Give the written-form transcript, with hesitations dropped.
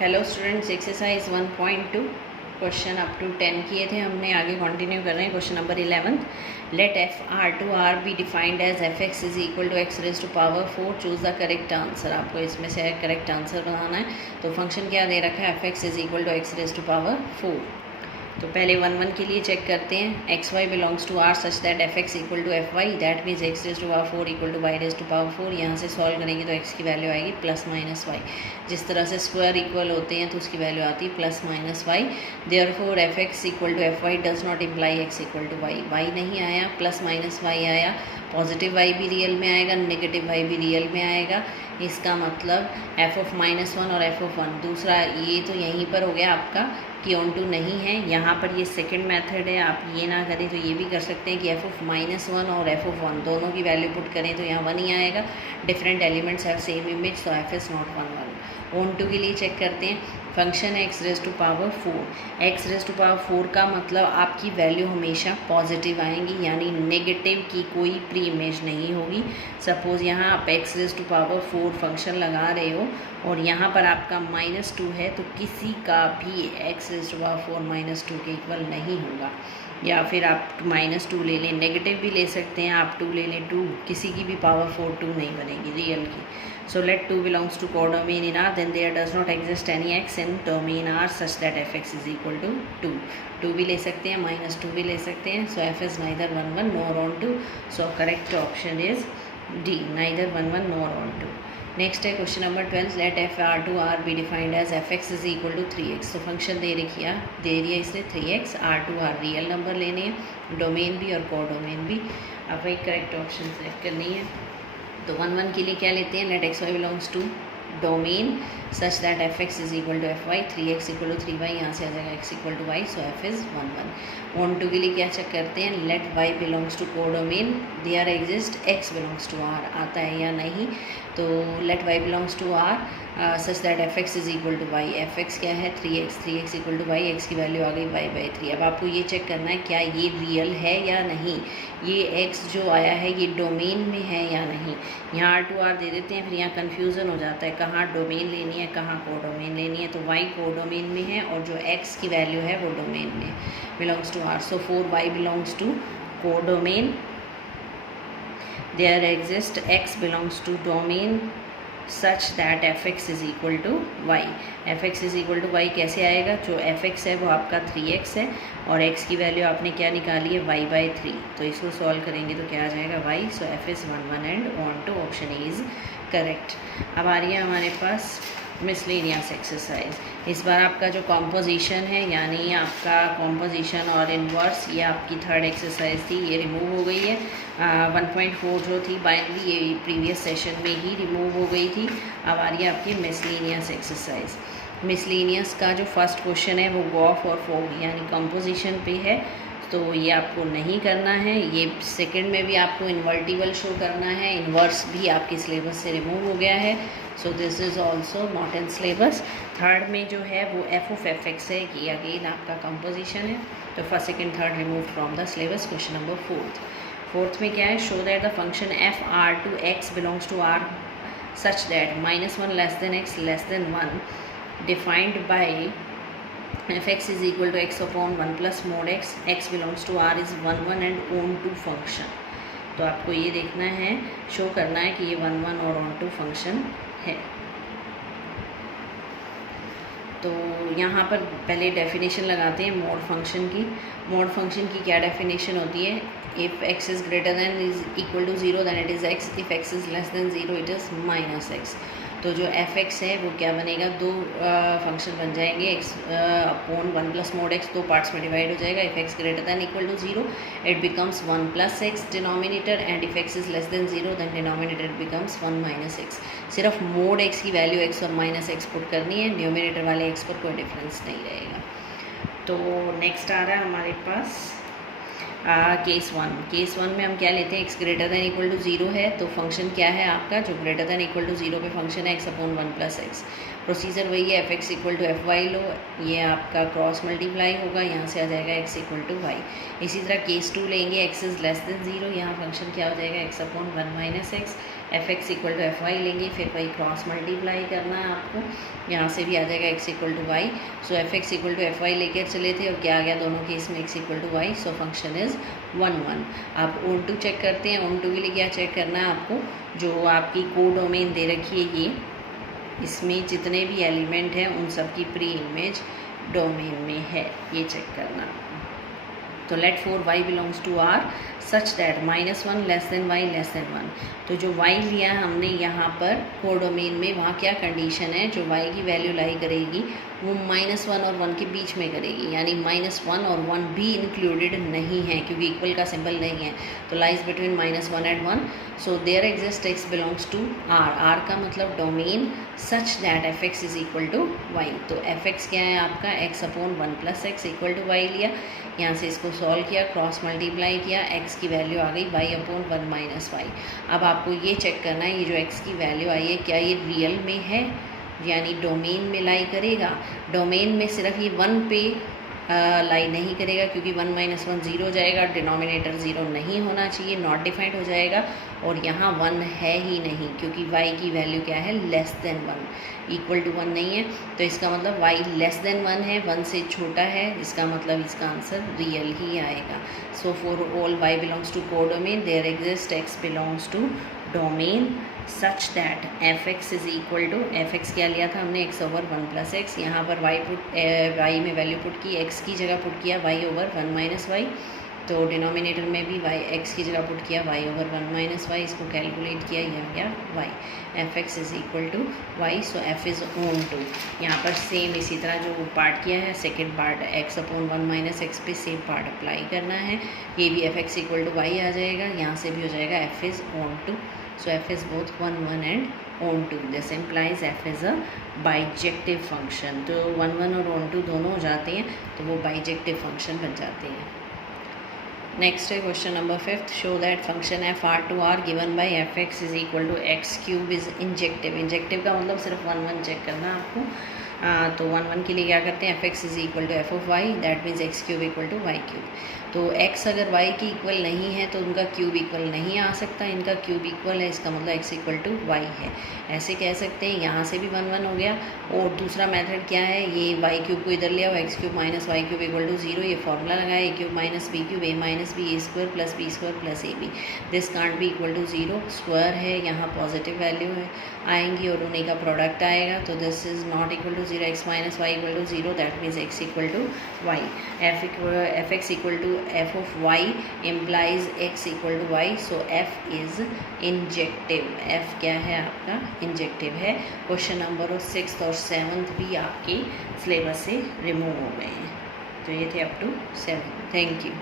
Hello students, exercise 1.2 question up to 10 किए थे हमने। आगे कंटिन्यू कर रहे हैं। Question number 11, let F R to R be defined as F x is equal to X raise to power 4। Choose the correct answer. आपको इसमें से करेक्ट आंसर बनाना है। तो फंक्शन क्या दे रखा है, F x is equal to X raise to power 4। तो पहले 1 के लिए चेक करते हैं। X Y belongs to R such that F x equal to F Y, that means X raise to power 4 equal to Y raise to power 4। यहाँ से solve करेंगे तो एक्स की वैल्यू आएगी प्लस माइनस वाई। जिस तरह से square equal होते हैं तो उसकी वैल्यू आती है plus minus Y. Therefore F x equal to F Y does not imply X equal to Y. Y नहीं आया, प्लस माइनस वाई आया। पॉजिटिव वाई भी रियल में आएगा, नेगेटिव वाई भी रियल में आएगा। इसका मतलब एफ ऑफ -1 और एफ ऑफ 1। दूसरा ये तो यहीं पर हो गया आपका कि ऑन टू नहीं है। यहाँ पर ये सेकंड मेथड है, आप ये ना करें तो ये भी कर सकते हैं कि एफ ऑफ -1 और एफ ऑफ 1 दोनों की वैल्यू पुट करें तो यहाँ 1 ही आएगा। Different elements have same image, so F is not 1 onto के लिए चेक करते हैं। फंक्शन है X raise to power 4। X raise to power 4 का मतलब आपकी वैल्यू हमेशा पॉजिटिव आएंगी, यानी नेगेटिव की कोई प्री इमेज नहीं होगी। सपोज़ यहाँ आप X raise to power 4 function लगा रहे हो और यहाँ पर आपका -2 है, तो किसी का भी एक्स रेज टू पावर 4 -2 के इक्वल नहीं होगा। या फिर आप -2 ले लें, नेगेटिव भी ले सकते हैं, आप 2 ले लें, 2 किसी की भी पावर 4 2 नहीं बनेगी रियल की। So let 2 belongs to codomain in R, then there does not exist any x in domain R such that fx is equal to 2. 2 भी ले सकते हैं, -2 भी ले सकते हैं. So f is neither 1 nor on 2. So correct option is D, neither 1 nor on 2. Next है question number 12, let F R to R be defined as F x is equal to 3x। तो function दे रखिए, दे रही है इसलिए 3x। R to R real number लेने हैं, domain भी और कोडोमेन भी। अब वही करेक्ट ऑप्शन सेलेक्ट करनी है। तो 1 के लिए क्या लेते हैं, let X Y belongs to domain such that F x is equal to F Y. 3x equal to 3y, यहाँ से आ जाएगा x equal to Y, so F is 1 onto के लिए क्या चेक करते हैं, let y belongs to codomain there exist x belongs to r। आता है या नहीं, तो let y belongs to r such that F x is equal to Y. F x क्या है 3x, 3x equal to Y, X की value आ गई y/3। अब आपको ये चेक करना है क्या ये रियल है या नहीं, ये x जो आया है ये डोमेन में है या नहीं। यहाँ आर टू आर दे देते हैं, फिर यहाँ कन्फ्यूज़न हो जाता है कहाँ डोमेन लेनी है कहाँ कोडोमेन लेनी है। तो y कोडोमेन में है और जो x की वैल्यू है वो डोमेन में belongs to r। So 4y belongs to codomain, there exist x belongs to domain such that F X is equal to Y. F X is equal to Y कैसे आएगा, जो F x है वो आपका 3x है और x की value आपने क्या निकाली है y/3। तो इसको सॉल्व करेंगे तो क्या आ जाएगा y। So F is 1 and onto option is correct. अब आ रही है हमारे पास मिसलेनियस एक्सरसाइज। इस बार आपका जो कॉम्पोजिशन है, यानी आपका कॉम्पोजिशन और इन्वर्स, ये आपकी थर्ड एक्सरसाइज थी, ये रिमूव हो गई है। 1.4 जो थी बाइनरी, ये प्रीवियस सेशन में ही रिमूव हो गई थी। अब आ रही है आपकी मिसलेनियस एक्सरसाइज। मिसलेनियस का जो फर्स्ट क्वेश्चन है वो गॉफ और फोग यानी कंपोजिशन पे है, तो ये आपको नहीं करना है। ये सेकंड में भी आपको इन्वर्टिबल शो करना है, इन्वर्स भी आपके सिलेबस से रिमूव हो गया है, so this is also not in syllabus. Third में जो है वो एफ ऑफ एफ एक्स है, कि अगेन आपका कंपोजिशन है। तो first second third remove from the syllabus. Question number fourth में क्या है, show that the function F R to X belongs to R such that -1 less than x less than 1 defined by F x is equal to X upon 1 plus mod X, X belongs to R is 1 and onto function. तो आपको ये देखना है, show करना है कि ये 1 और ऑन टू फंक्शन है। तो यहाँ पर पहले डेफिनेशन लगाते हैं मोड फंक्शन की। मोड फंक्शन की क्या डेफिनेशन होती है, if x is greater than is equal to 0 then it is x, if x is less than 0 it is -x। तो जो एफ एक्स है वो क्या बनेगा, दो फंक्शन बन जाएंगे, x upon 1 plus mod x, दो पार्ट्स में डिवाइड हो जाएगा। If x greater than equal to 0 it becomes 1 plus x denominator, and if x is less than 0 then denominator becomes 1 minus x। सिर्फ मोड x की वैल्यू x और -x put करनी है, न्यूमिनेटर वाले x पर कोई डिफरेंस नहीं रहेगा। तो नेक्स्ट आ रहा है हमारे पास केस 1 में हम क्या लेते हैं, x greater than equal to 0 है, तो फंक्शन क्या है आपका, जो ग्रेटर दैन इक्वल टू 0 पे फंक्शन है x upon 1 plus x. Procedure वही है, F x equal to F y लो, ये आपका क्रॉस मल्टीप्लाई होगा, यहाँ से आ जाएगा x इक्वल टू वाई। इसी तरह केस 2 लेंगे, x इज़ लेस देन 0, यहाँ फंक्शन क्या हो जाएगा x upon 1 minus X. F x equal to F Y लेंगे, फिर वही क्रॉस मल्टीप्लाई करना है आपको, यहाँ से भी आ जाएगा X equal to Y. So F x equal to F Y लेकर चले थे और क्या आ गया दोनों केस में X equal to Y. So function is 1 1। आप ओन टू चेक करते हैं, ओन टू के लिए क्या चेक करना है आपको, जो आपकी कोडोमेन दे रखी है ये, इसमें जितने भी एलिमेंट हैं उन सब की प्री इमेज डोमेन में है, ये चेक करना। तो let for y belongs to R such that -1 less than y less than 1। तो जो y लिया हमने यहाँ पर कोडोमेन में, वहाँ क्या कंडीशन है, जो y की वैल्यू लाई करेगी वो -1 और 1 के बीच में करेगी, यानी -1 और 1 भी इंक्लूडेड नहीं है क्योंकि इक्वल का सिंबल नहीं है। तो lies between -1 and 1। So there exist x belongs to R। R का मतलब domain such that F x is equal to Y. तो एफ एक्स क्या है आपका, x upon 1 + x equal to Y लिया, यहाँ से इसको सॉल्व किया, क्रॉस मल्टीप्लाई किया, x की वैल्यू आ गई y अपॉन 1 - y। अब आपको ये चेक करना है, ये जो x की वैल्यू आई है क्या ये रियल में है, यानी डोमेन में लाई करेगा। डोमेन में सिर्फ ये 1 पे लाई नहीं करेगा क्योंकि 1 - 1 0 हो जाएगा, डिनोमिनेटर 0 नहीं होना चाहिए, नॉट डिफाइंड हो जाएगा, और यहाँ 1 है ही नहीं क्योंकि y की वैल्यू क्या है, लेस देन 1, इक्वल टू 1 नहीं है। तो इसका मतलब y लेस देन 1 है, 1 से छोटा है, इसका मतलब इसका आंसर रियल ही आएगा। So for all y belongs to codomain there exist x belongs to domain such that F x is equal to, f x क्या लिया था हमने, x ओवर 1 + x, यहाँ पर y में वैल्यू पुट की, x की जगह पुट किया y ओवर 1 - y, तो डिनोमिनेटर में भी x की जगह पुट किया y ओवर 1 - y, इसको कैलकुलेट किया, यह आ गया y। F x is equal to Y. So F is onto, यहाँ पर सेम इसी तरह जो पार्ट किया है second part x upon 1 - x पे सेम पार्ट अप्लाई करना है, ये भी f x equal to y आ जाएगा, यहाँ से भी हो जाएगा f is onto. So f is both 1 1 and on 2. This implies f is a bijective function. तो 1 1 और on 2 दोनों हो जाते हैं तो वो bijective function बन जाते हैं। नेक्स्ट है question number 5th। Show that function F R to R given by F x is equal to x cube is injective. Injective का मतलब सिर्फ 1 1 चेक करना आपको। तो 1 1 के लिए क्या करते हैं, f x is equal to f of y, that means x cube equal to y cube. तो x अगर y की इक्वल नहीं है तो उनका क्यूब इक्वल नहीं आ सकता, इनका क्यूब इक्वल है, इसका मतलब x इक्वल टू वाई है, ऐसे कह सकते हैं। यहाँ से भी 1 1 हो गया, और दूसरा मेथड क्या है, ये y क्यूब को इधर लिया, x cube minus y cube equal to 0, ये फॉर्मूला लगाया, a cube minus b cube, a minus b, a square plus b square plus ab, this can't be equal to 0, square है, यहाँ positive value है आएंगी और उन्हीं का product आएगा, तो this is not equal to 0, x minus y equal to 0, that means x equal to Y. F x equal to f of y implies x equal to y, so f is injective. f क्या है आपका, injective है। Question number 6th और 7th भी आपके syllabus से remove हो गए हैं, तो ये थे अप टू 7। Thank you.